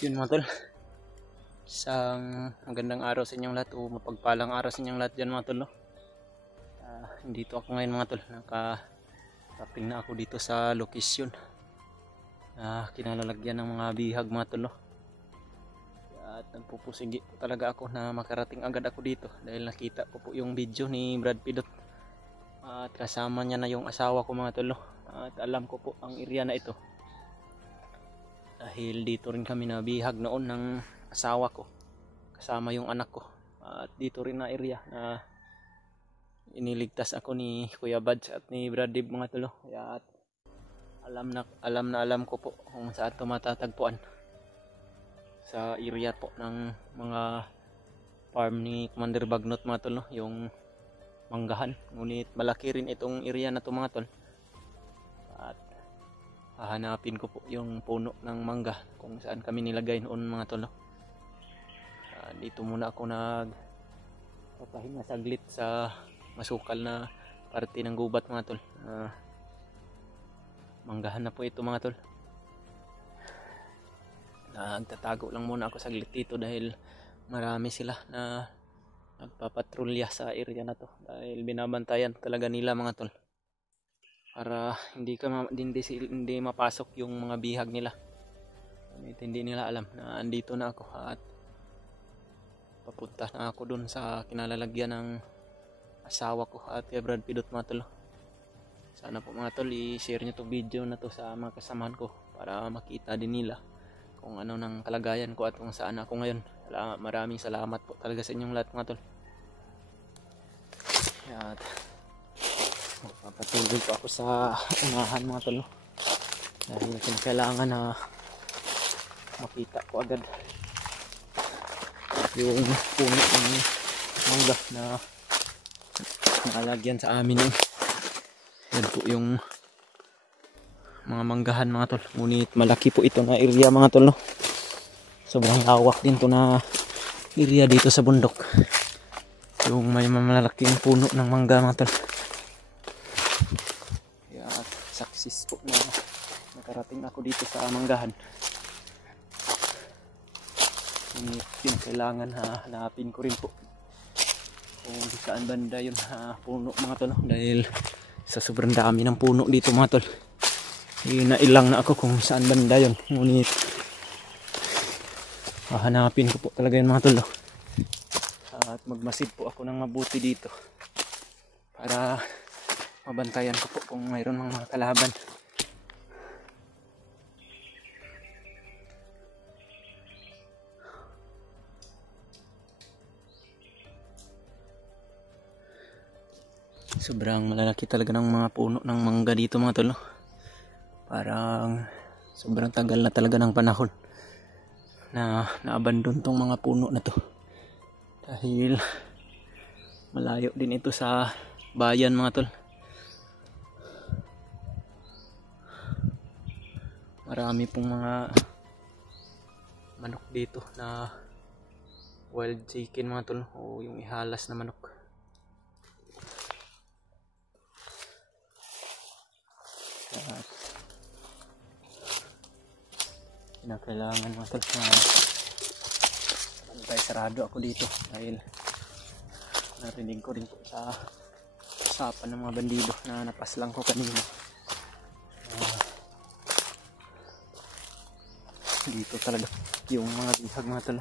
Yun mga tol, isang magandang araw sa inyong lahat o mapagpalang araw sa inyong lahat dyan mga tol, no? Dito ako ngayon mga tol, nakarating na ako dito sa location kinalalagyan ng mga bihag mga tol, no? At nagpupusigi po talaga ako na makarating agad ako dito dahil nakita ko po yung video ni Brad Pidot at kasama niya na yung asawa ko mga tol, no? At alam ko po ang area na ito dahil dito rin kami nabihag noon ng asawa ko kasama yung anak ko, at dito rin na area na iniligtas ako ni Kuya Bads at ni Brad Dib mga tol. At alam ko po kung saan ito matatagpuan sa area po ng mga farm ni Commander Bagnot mga tol, no? Yung manggahan, ngunit malaki rin itong area na to mga tol. At hahanapin ko po yung puno ng mangga kung saan kami nilagay noon mga tol, no? Dito muna ako nagpapahinga saglit sa masukal na parte ng gubat mga tol. Manggahan na po ito mga tol. Nagtatago lang muna ako saglit dito dahil marami sila na nagpapatrolya sa area na to dahil binabantayan talaga nila mga tol para hindi mapasok yung mga bihag nila. Hindi nila alam na andito na ako at papunta na ako dun sa kinalalagyan ng asawa ko at kay Brad Pidot mga tol. Sana po mga tol i-share nyo itong video na to sa mga kasamahan ko para makita din nila kung ano ng kalagayan ko at kung saan ako ngayon. Maraming salamat po talaga sa inyong lahat mga tol. At magpapatuloy po ako sa unahan mga tol, dahil kailangan na makita ko agad yung puno ng mangga na nakalagyan sa amin. Yan po yung mga manggahan mga tol, ngunit malaki po ito na area mga tol, no? Sobrang lawak din to na area dito sa bundok, yung may malalaking puno ng mangga mga tol. Kaya success po na nakarating ako dito sa manggahan. Yung kailangan hanapin ko rin po kung saan banda yun puno mga tol, dahil sa sobrang dami ng puno dito mga tol nailang na ako kung saan banda yun, ngunit hanapin ko po talaga yun mga tol, at magmasid po ako ng mabuti dito para mabantayan ko po kung mayroon mga kalaban. Sobrang malalaki talaga ng mga puno ng mangga dito mga tol, no? Parang sobrang tagal na talaga ng panahon na naabandon tong mga puno na to dahil malayo din ito sa bayan mga tol. Marami pong mga manok dito na wild chicken mga tol, o yung ihalas na manok. Kailangan mga tol na bantay sarado ako dito dahil narinig ko rin po sa usapan ng mga bandido na napaslang ko kanina. Dito talaga yung mga bihag mga tol,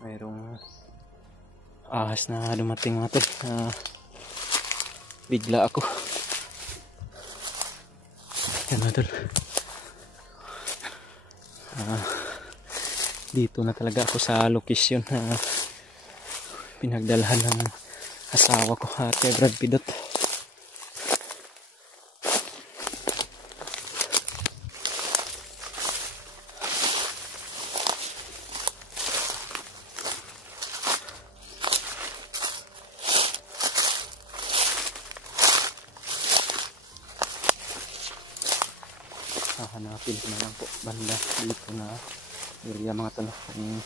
mayroong ahas na dumating mga tol na bigla ako. Yan mga tol, dito na talaga ako sa location na pinagdalhan ng asawa ko at kay Brad Pidot. Hanapin ko na lang po banda dito na area mga tol kung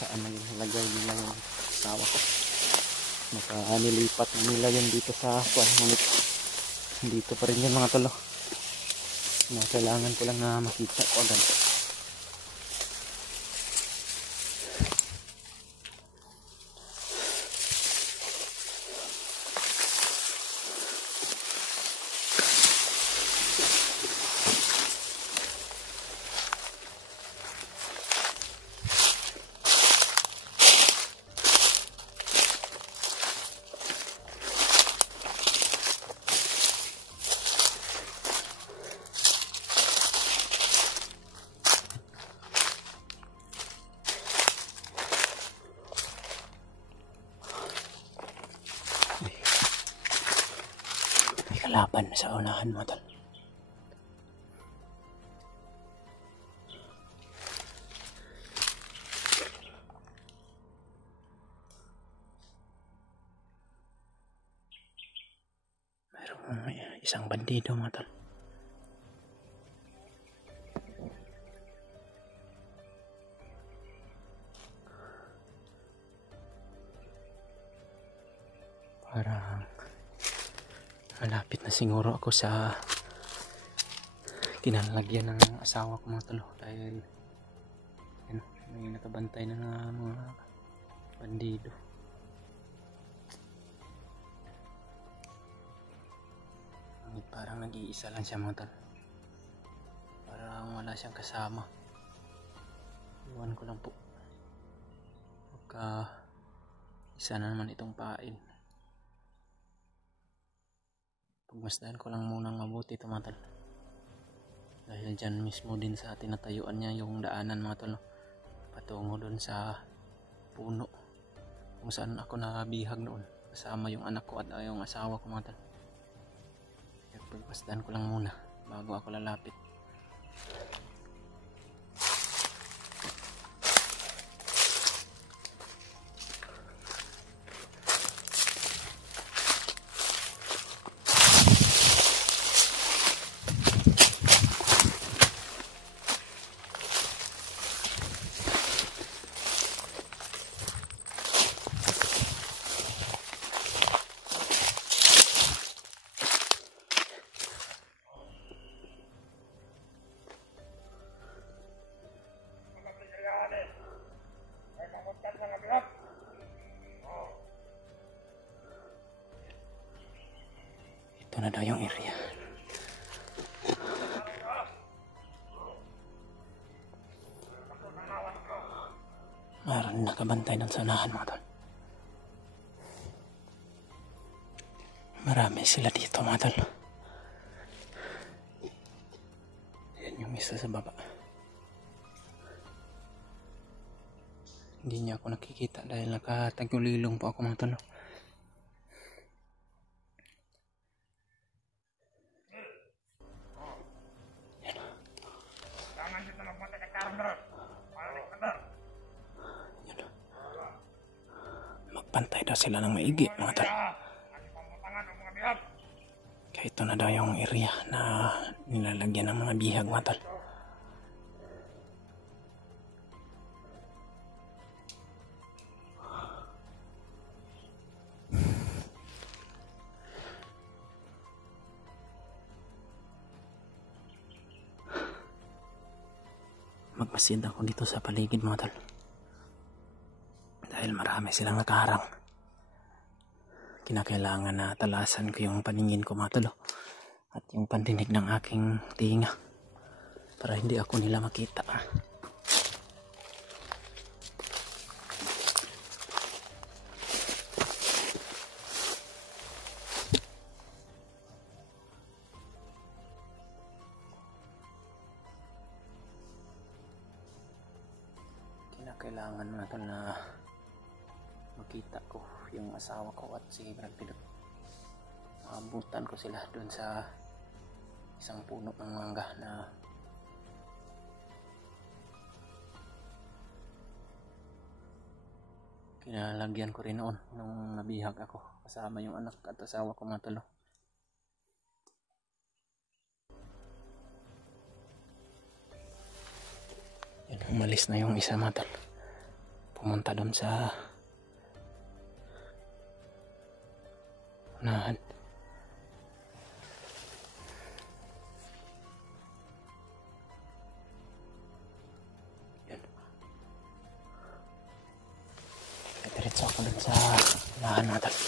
saan na yung nilagay nila yung asawa ko. Nilipat na nila yan dito sa kuwan, ngunit dito pa rin yan mga tol. na kailangan ko lang na makita ko agad kalaban sa unahan mga tol. Mayroong isang bandido mga tol. Parang malapit na siguro ako sa kinalagyan ng asawa ko mga tol, dahil yun, may nakabantay na mga bandido. Parang nag-iisa lang siya mga tol, parang wala siyang kasama. Iwan ko lang po, magka isa na naman itong pain. Pagmasdan ko lang munang mabuti ito mga tol, dahil dyan mismo din sa tinatayuan niya yung daanan mga tol, patungo dun sa puno kung saan ako nabihag noon kasama yung anak ko at yung asawa ko mga tol. Pagmasdan ko lang muna bago ako lalapit. Ito na daw yung area. Mayroon nakabantay ng sanahan mga tol. Marami sila dito mga tol. Yan yung isa sa baba. Hindi niya ako nakikita dahil nakatagulilong po ako mga tol. Magpantay daw sila ng maigi mga tol. Kaya ito na daw yung area na nilalagyan ng mga bihag mga tol. Magmasid ako dito sa paligid mga tol, dahil marami silang nakaharang. Kinakailangan na talasan ko yung paningin ko mga tol at yung pandinig ng aking tinga para hindi ako nila makita. Kailangan natin na makita ko yung asawa ko at si Brad Pitt. Maabutan ko sila doon sa isang puno ng mangga na kinalagyan ko rin noon nung nabihag ako kasama yung anak at asawa ko mga tol. Yan, umalis na yung isa mga tol. Pumunta doon sa unahan. Yan. Diretso ako doon sa unahan mga tol.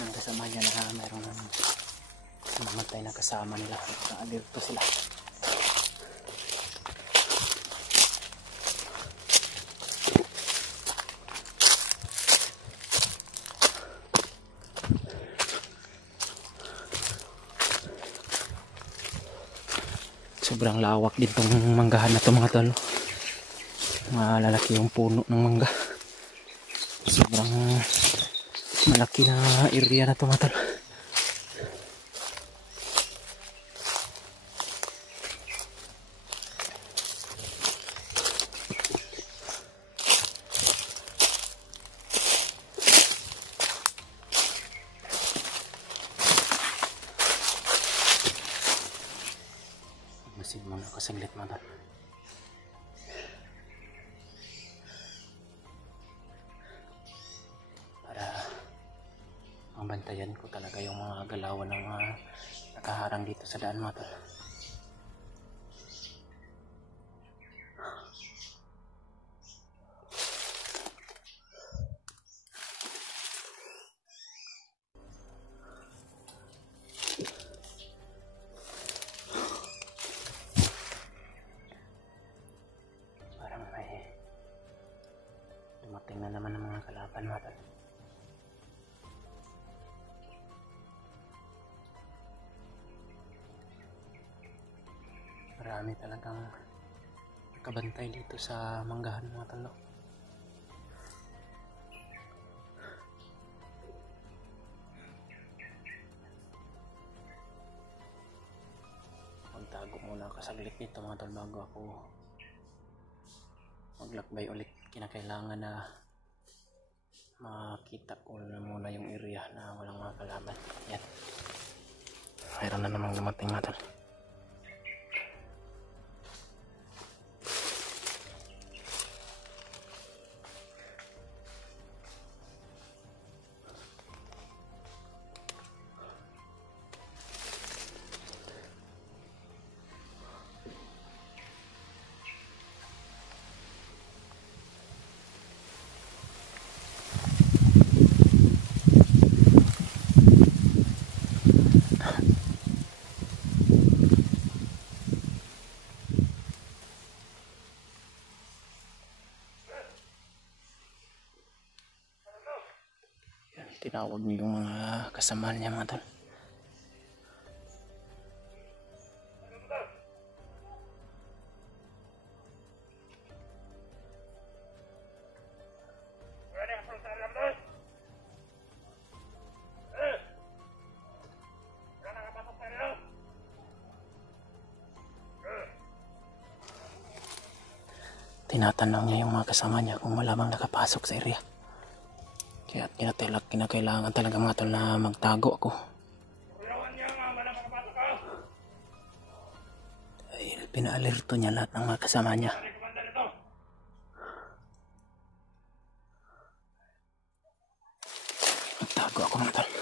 ng kasama niya na mayroong mamatay na kasama nila. Naka-alerto sila. Sobrang lawak din tong manggahan na to mga tol. Malalaki yung puno ng mangga. Sobrang malaki na area na to mga tol. Masin muna ako saglit mga tol. Para mabantayan ko talaga yung mga galawan ng mga nakaharang dito sa daan mga tol. Dumating na naman ang mga kalaban mga tol. Marami talagang nakabantay dito sa manggahan mga tol. Magtago muna ako saglit dito mga tol bago ako maglakbay ulit. Kinakailangan na makita ko na muna yung area na walang mga kalaban. Yan. Mayroon na namang dumating mga tol. Tinawag niyo yung mga kasama niya mga tol. Tinatanong niya yung mga kasama niya kung wala bang nakapasok sa area. Kaya kinakailangan talaga mga tol na magtago ako. Dahil pinaalerto niya lahat ng mga kasama niya. Magtago ako mga tol.